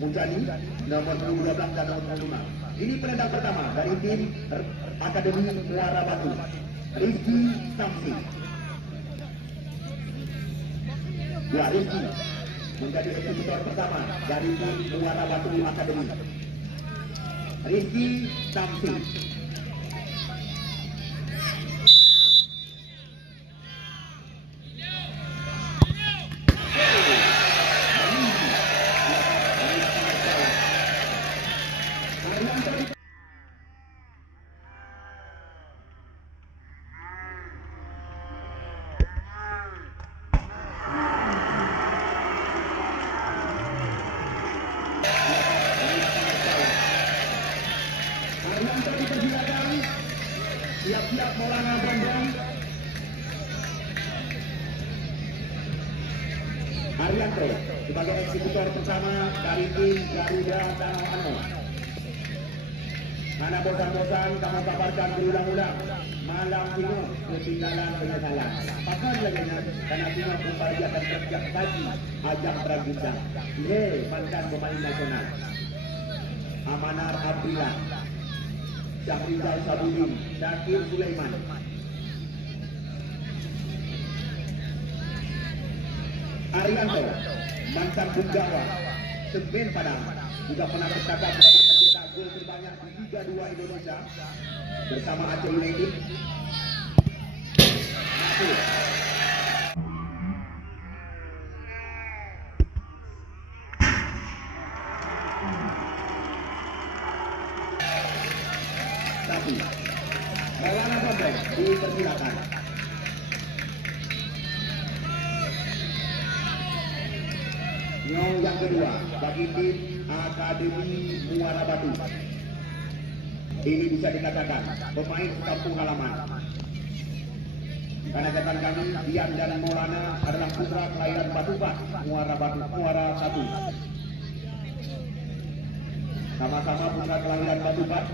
Mujani nomor 12 dan nomor 5. Ini penendang pertama dari tim Akademi Muara Batu, Rizky Samsi. Ya, Rizky menjadi eksekutor pertama dari tim Muara Batu Akademi. Rizky Samsi. Siap-siap Maulana Bambang. Arianto sebagai eksekutor pertama dari tim Garuda Danau Ano. Mana bosan-bosan kamu kabarkan berulang-ulang. Malam ini ketinggalan penyesalan. Pakai lagi karena cuma upaya akan bersiap lagi ajang prajurit. Ini mantan pemain nasional. Amanar Abdillah, Syahrizal Sabudin, Syakir Sulaiman. Arianto, mantan Bunggawa, Semen Padang, juga pernah tercatat sebagai pencetak gol terbanyak di Liga 2 Indonesia bersama Aceh United. Tapi Maulana Bambang dipersilakan. Yang kedua bagi tim Akademi Muara Batu. Ini bisa dikatakan pemain sekampung halaman. Karena kata kami Dian dan Maulana adalah putra kelahiran Batupat, Muara Batu, Muara 1. Sama-sama putra kelahiran Batupat.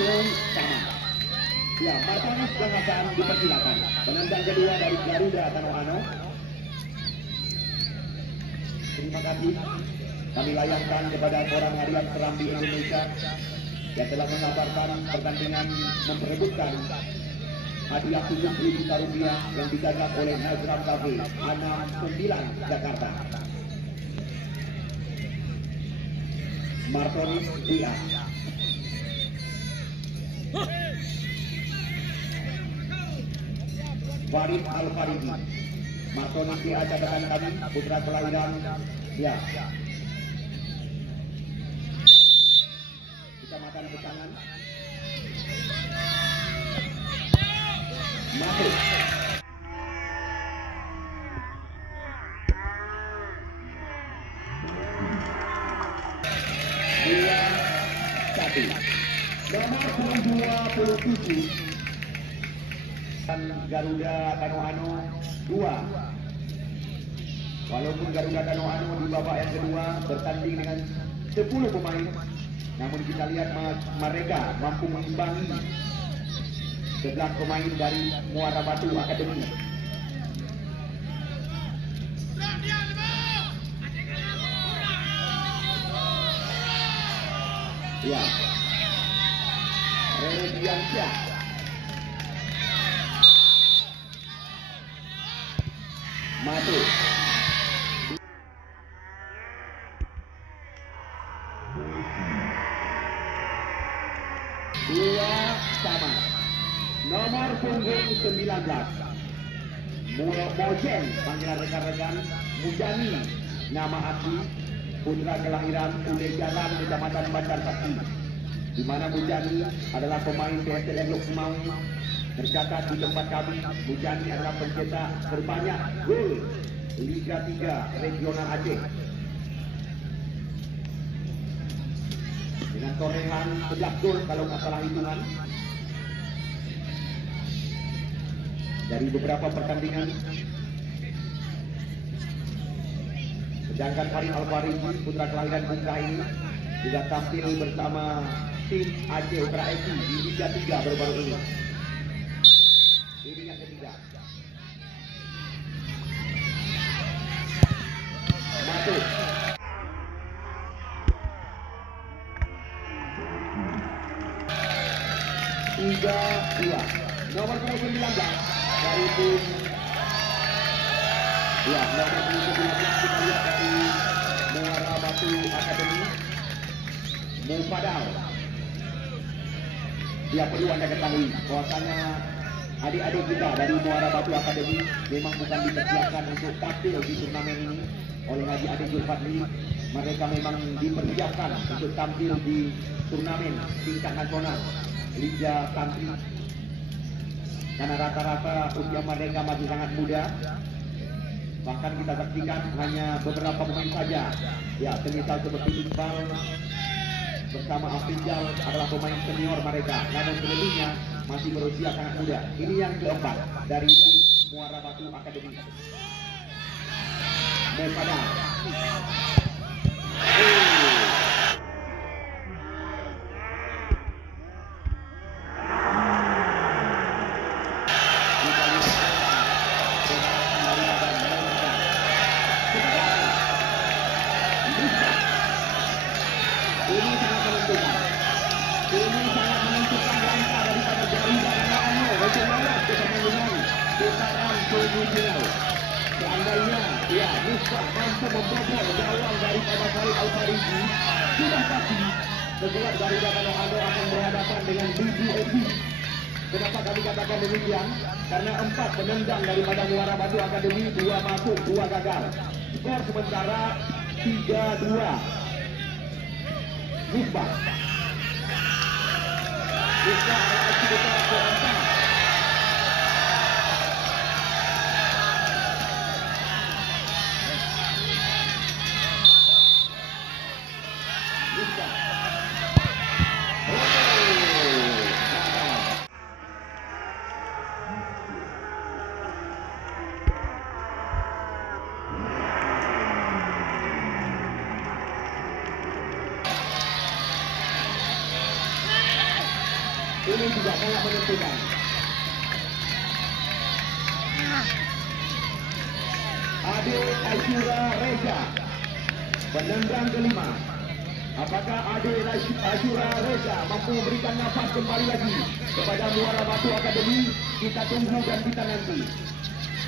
Sama. Ya, Martinus yang akan dipersilakan. Penendang kedua dari Garuda Danau Ano. Terima kasih. Kami layangkan kepada orang harian Serambi Indonesia yang telah mengabarkan pertandingan memperebutkan hadiah 70 juta rupiah yang dijaga oleh Nazram Cafe 69 Jakarta. Martinus Dia. Farid Al-Faridi, Martinus Dia catatan kami, putra kelahiran ya Kecamatan Pesangan. Masuk. Dua satu. Nomor 27 dan Garuda Danau Ano 2. Walaupun Garuda Danau Ano di babak yang kedua bertanding dengan 10 pemain, namun kita lihat mereka mampu mengimbangi 11 pemain dari Muara Batu Akademi. Ya, Rediansyah. Masuk. Dua sama. Nomor punggung 19. Mojen, panggilan rekan-rekan. Mujani, nama asli, putra kelahiran Ulejaran, Kecamatan Bandar Sakti, di mana Mujani adalah pemain PSLM Lok Semau. Tercatat di tempat kami, Mujani adalah pencetak terbanyak gol Liga 3 Regional Aceh dengan torehan 11 gol kalau nggak salah hitungan dari beberapa pertandingan. Sedangkan Karim Al-Fariji, putra kelahiran Bungkah ini juga tampil bersama tim Aceh Ultra FC di Liga 3 baru-baru ini. Ini yang ketiga. Masuk. Tiga dua. Nomor 19 dari tim. Ya, nomor 19 kita lihat dari Muara Batu Academy. Mupadal. Ya, perlu Anda ketahui bahwasanya adik-adik kita dari Muara Batu Academy memang bukan dipersiapkan untuk tampil di turnamen ini oleh Haji Ade Zulfadli. Mereka memang dipersiapkan untuk tampil di turnamen tingkat nasional Liga Santri karena rata-rata usia mereka masih sangat muda. Bahkan kita saksikan hanya beberapa pemain saja, ya semisal seperti Iqbal bersama Afrizal adalah pemain senior mereka, namun selebihnya masih berusia sangat muda. Ini yang keempat dari tim Muara Batu Academy. Daripada ini sangat menentukan. Ini sangat menentukan langkah daripada Garuda Karena bagaimana pertandingan putaran semifinal. Seandainya ya Misbah mampu membobol gawang daripada Karim Al-Fariji, sudah pasti sekelas Garuda Karena akan berhadapan dengan BBFC. Kenapa kami katakan demikian? Karena 4 penendang daripada Muara Batu Academy, 2 masuk, 2 gagal. Skor sementara 3-2. Misbah adalah kita kuasa. Misbah. Ini juga sangat menentukan. Ade Asyura Reza, penendang kelima. Apakah Ade Asyura Reza mampu memberikan nafas kembali lagi kepada Muara Batu Academy? Kita tunggu dan kita nanti.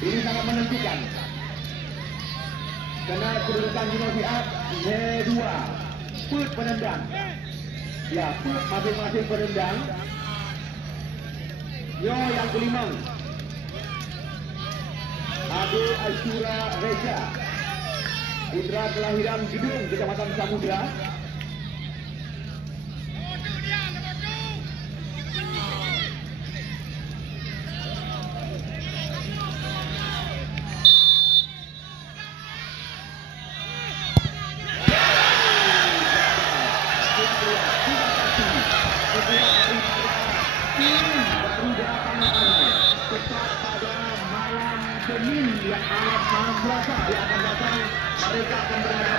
Ini sangat menentukan. Karena kedudukan Jinoviat D2, Put penendang. Ya, Put masing-masing penendang. Yo yang kelima, Ade Asyura Reza, putra kelahiran Gedung, Kecamatan Samudra. Senin yang akan datang, mereka akan berhadapan